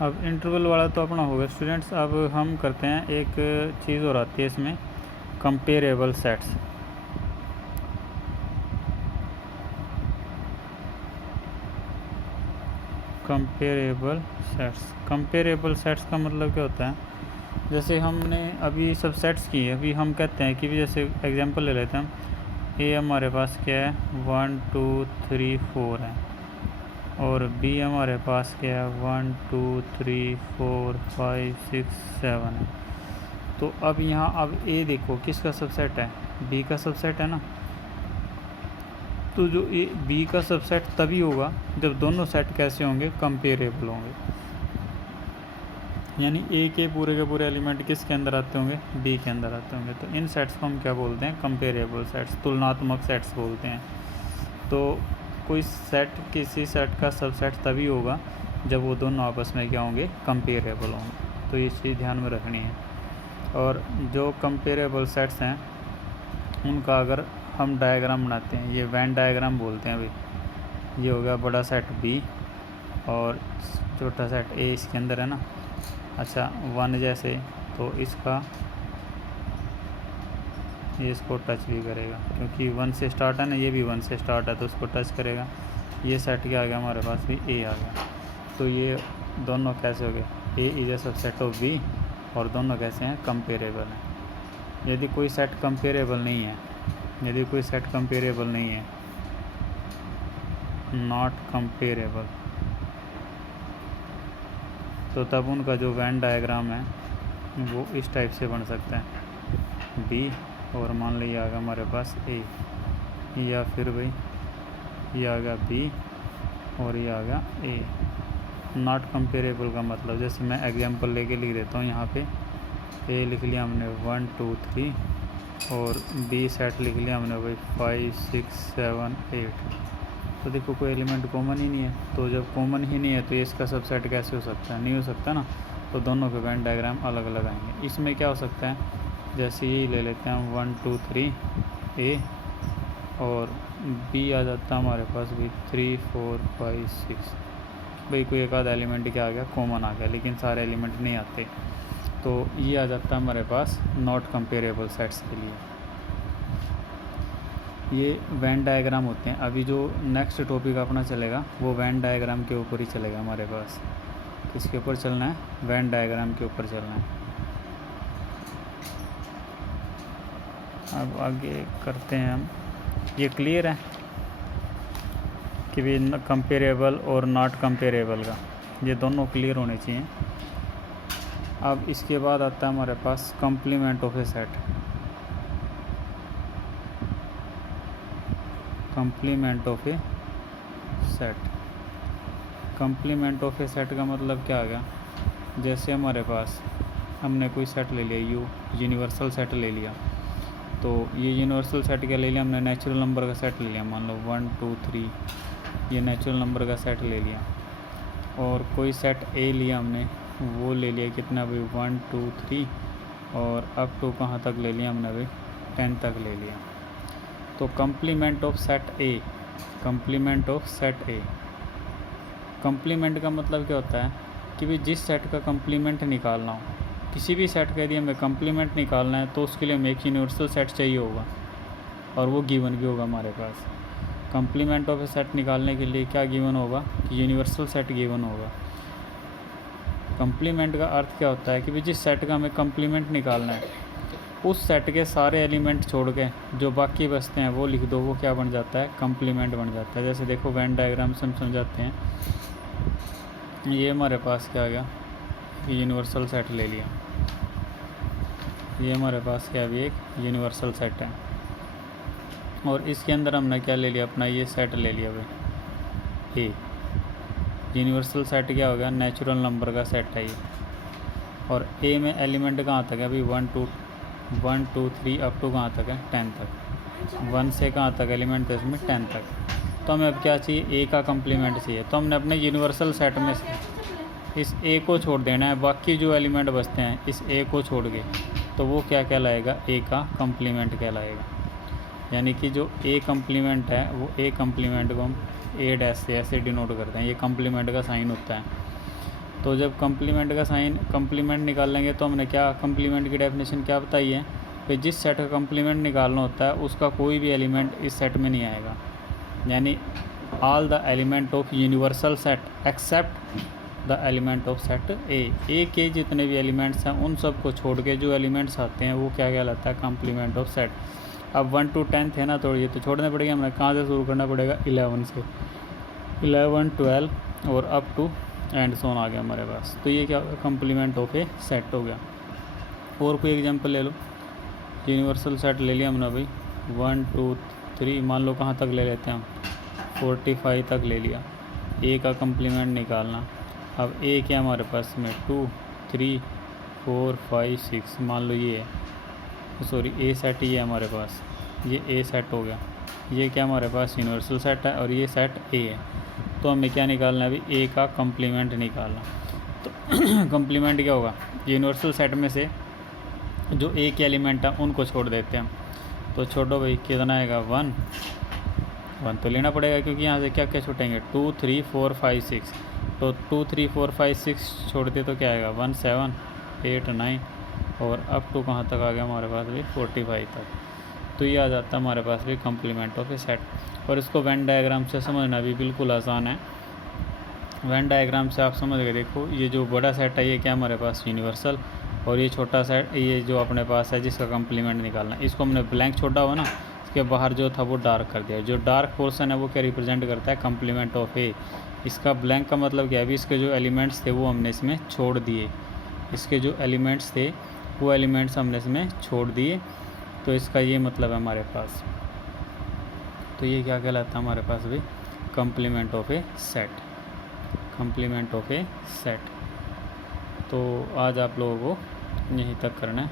अब इंटरवल वाला तो अपना हो गया स्टूडेंट्स। अब हम करते हैं एक चीज़ और आती है इसमें, कंपेरेबल सेट्स। कंपेरेबल सेट्स का मतलब क्या होता है, जैसे हमने अभी सब सेट्स की है, अभी हम कहते हैं कि भी जैसे एग्जांपल ले लेते हैं हम, ए हमारे पास क्या है 1 2 3 4 है, और बी हमारे पास क्या है 1 2 3 4 5 6 7 है। तो अब यहाँ अब ए देखो किसका सबसेट है, बी का सबसेट है ना। तो जो ए बी का सबसेट तभी होगा जब दोनों सेट कैसे होंगे, कंपेरेबल होंगे। यानी ए के पूरे एलिमेंट किसके अंदर आते होंगे, बी के अंदर आते होंगे। तो इन सेट्स को हम क्या बोलते हैं, कंपेरेबल सेट्स, तुलनात्मक सेट्स बोलते हैं। तो कोई सेट किसी सेट का सबसेट तभी होगा जब वो दोनों आपस में क्या होंगे, कंपेरेबल होंगे। तो ये चीज़ ध्यान में रखनी है। और जो कंपेरेबल सेट्स हैं उनका अगर हम डायग्राम बनाते हैं, ये वेन डायग्राम बोलते हैं भाई। ये हो गया बड़ा सेट बी और छोटा सेट ए इसके अंदर है ना। अच्छा 1 जैसे, तो इसका ये इसको टच भी करेगा क्योंकि 1 से स्टार्ट है ना, ये भी 1 से स्टार्ट है तो उसको टच करेगा। ये सेट क्या आ गया हमारे पास भी, ए आ गया। तो ये दोनों कैसे हो गए, A is a subset of B, और दोनों कैसे हैं, कंपेरेबल हैं। यदि कोई सेट कंपेरेबल नहीं है, यदि कोई सेट कंपेरेबल नहीं है, नॉट कंपेरेबल, तो तब उनका जो वेन डायग्राम है वो इस टाइप से बन सकता है, बी और मान लीजिए आ गया हमारे पास ए, या फिर भाई ये आ गया बी और ये आ गया ए। नॉट कंपेरेबल का मतलब, जैसे मैं एग्जांपल लेके लिख देता हूँ यहाँ पे, ए लिख लिया हमने 1 2 3 और बी सेट लिख लिया हमने भाई 5 6 7 8। तो देखो कोई एलिमेंट कॉमन ही नहीं है, तो जब कॉमन ही नहीं है तो ये इसका सबसेट कैसे हो सकता है, नहीं हो सकता ना। तो दोनों के वेन डायग्राम अलग अलग आएंगे। इसमें क्या हो सकता है, जैसे यही ले लेते हैं हम 1 2 3 ए और बी आ जाता है हमारे पास भी 3 4 5 6। भाई कोई एक आधा एलिमेंट क्या आ गया, कॉमन आ गया, लेकिन सारे एलिमेंट नहीं आते। तो ये आ जाता है हमारे पास नॉट कंपेरेबल सेट्स के लिए। ये वेन डायग्राम होते हैं। अभी जो नेक्स्ट टॉपिक अपना चलेगा वो वेन डायग्राम के ऊपर ही चलेगा हमारे पास। किसके ऊपर चलना है, वेन डायग्राम के ऊपर चलना है। अब आगे करते हैं हम। ये क्लियर है कि भी कंपेरेबल और नॉट कंपेरेबल का, ये दोनों क्लियर होने चाहिए। अब इसके बाद आता है हमारे पास complement of a set. Complement of a set, complement of a set का मतलब क्या आ गया, जैसे हमारे पास हमने कोई सेट ले लिया, यूनिवर्सल सेट ले लिया। तो ये यूनिवर्सल सेट क्या ले लिया हमने, नेचुरल नंबर का सेट ले लिया। मान लो 1 2 3 ये नेचुरल नंबर का सेट ले लिया। और कोई सेट ए लिया हमने, वो ले लिया कितना भाई 1 2 3 और अप टू कहाँ तक ले लिया हमने भाई 10 तक ले लिया। तो complement of set A, complement of set A. Complement का मतलब क्या होता है कि भाई जिस सेट का कॉम्प्लीमेंट निकालना हो, किसी भी सेट का यदि हमें कॉम्प्लीमेंट निकालना है तो उसके लिए हमें एक यूनिवर्सल सेट चाहिए होगा और वो गिवन भी होगा हमारे पास। कॉम्प्लीमेंट ऑफ ए सेट निकालने के लिए क्या गिवन होगा कि यूनिवर्सल सेट गिवन होगा। कॉम्प्लीमेंट का अर्थ क्या होता है कि भाई जिस सेट का हमें कॉम्प्लीमेंट निकालना है उस सेट के सारे एलिमेंट छोड़ के जो बाकी बचते हैं वो लिख दो, वो क्या बन जाता है, कॉम्प्लीमेंट बन जाता है। जैसे देखो वेन डायग्राम से हम समझाते हैं। ये हमारे पास क्या आ गया, यूनिवर्सल सेट ले लिया। ये हमारे पास क्या भी एक यूनिवर्सल सेट है और इसके अंदर हमने क्या ले लिया, अपना ये सेट ले लिया भाई ए। यूनिवर्सल सेट क्या हो गया, नेचुरल नंबर का सेट है ये। और ए में एलिमेंट कहाँ तक है अभी 1 2 3 अप टू कहाँ तक है 10 तक। 1 से कहाँ तक एलिमेंट है इसमें 10 तक। तो हमें अब क्या चाहिए, ए का कम्प्लीमेंट चाहिए। तो हमने अपने यूनिवर्सल सेट में से इस ए को छोड़ देना है, बाकी जो एलिमेंट बचते हैं इस ए को छोड़ के, तो वो क्या कहलाएगा, ए का कम्प्लीमेंट कहलाएगा। यानी कि जो ए कम्प्लीमेंट है वो ए कम्प्लीमेंट को हम ए डैश से ऐसे डिनोट करते हैं, ये कम्प्लीमेंट का साइन होता है। तो जब कंप्लीमेंट का साइन कंप्लीमेंट निकाल लेंगे तो हमने क्या कंप्लीमेंट की डेफिनेशन क्या बताई है कि जिस सेट का कंप्लीमेंट निकालना होता है उसका कोई भी एलिमेंट इस सेट में नहीं आएगा, यानी all the element of universal set except the element of set A के जितने भी एलिमेंट्स हैं उन सब को छोड़ के जो एलिमेंट्स आते हैं वो क्या कहलाता है कंप्लीमेंट ऑफ सेट। अब 1 to 10 है ना, तो ये तो छोड़ने पड़ेगा, हमें कहाँ से शुरू करना पड़ेगा 11 से, 11 12 और अप टू एंड सोन आ गया हमारे पास। तो ये क्या कंप्लीमेंट ऑफ ए सेट हो गया। और कोई एग्जांपल ले लो, यूनिवर्सल सेट ले लिया हमने भाई 1 2 3, मान लो कहाँ तक ले लेते हैं हम 45 तक ले लिया। ए का कंप्लीमेंट निकालना, अब ए क्या हमारे पास में 2 3 4 5 6, मान लो ये है, सॉरी ए सेट ये हमारे पास, ये ए सेट हो गया, ये क्या हमारे पास यूनिवर्सल सेट है और ये सेट ए है। तो हमें क्या निकालना है अभी ए का कंप्लीमेंट निकालना। तो कंप्लीमेंट क्या होगा, यूनिवर्सल सेट में से जो ए के एलिमेंट है उनको छोड़ देते हैं हम। तो छोड़ो भाई, कितना आएगा 1 तो लेना पड़ेगा क्योंकि यहाँ से क्या क्या छूटेंगे 2 3 4 5 6, तो 2 3 4 5 6 छोड़ दे तो क्या आएगा 1 7 8 9 और अप टू कहाँ तक आ गया हमारे पास भी 45 तक। तो ये आ जाता है हमारे पास भी कंप्लीमेंट ऑफ ए सेट। और इसको वेन डायग्राम से समझना भी बिल्कुल आसान है। वेन डायग्राम से आप समझ गए, देखो ये जो बड़ा सेट है ये क्या हमारे पास यूनिवर्सल, और ये छोटा सेट ये जो अपने पास है जिसका कंप्लीमेंट निकालना, इसको हमने ब्लैंक छोड़ा हुआ ना, इसके बाहर जो था वो डार्क कर दिया। जो डार्क पोर्शन है वो क्या रिप्रेजेंट करता है कंप्लीमेंट ऑफ ए। इसका ब्लैंक का मतलब क्या है, अभी इसके जो एलिमेंट्स थे वो हमने इसमें छोड़ दिए, इसके जो एलिमेंट्स थे वो एलिमेंट्स हमने इसमें छोड़ दिए, तो इसका ये मतलब है हमारे पास। तो ये क्या कहलाता है हमारे पास भी complement of a set, complement of a set. तो आज आप लोगों को यहीं तक करना है।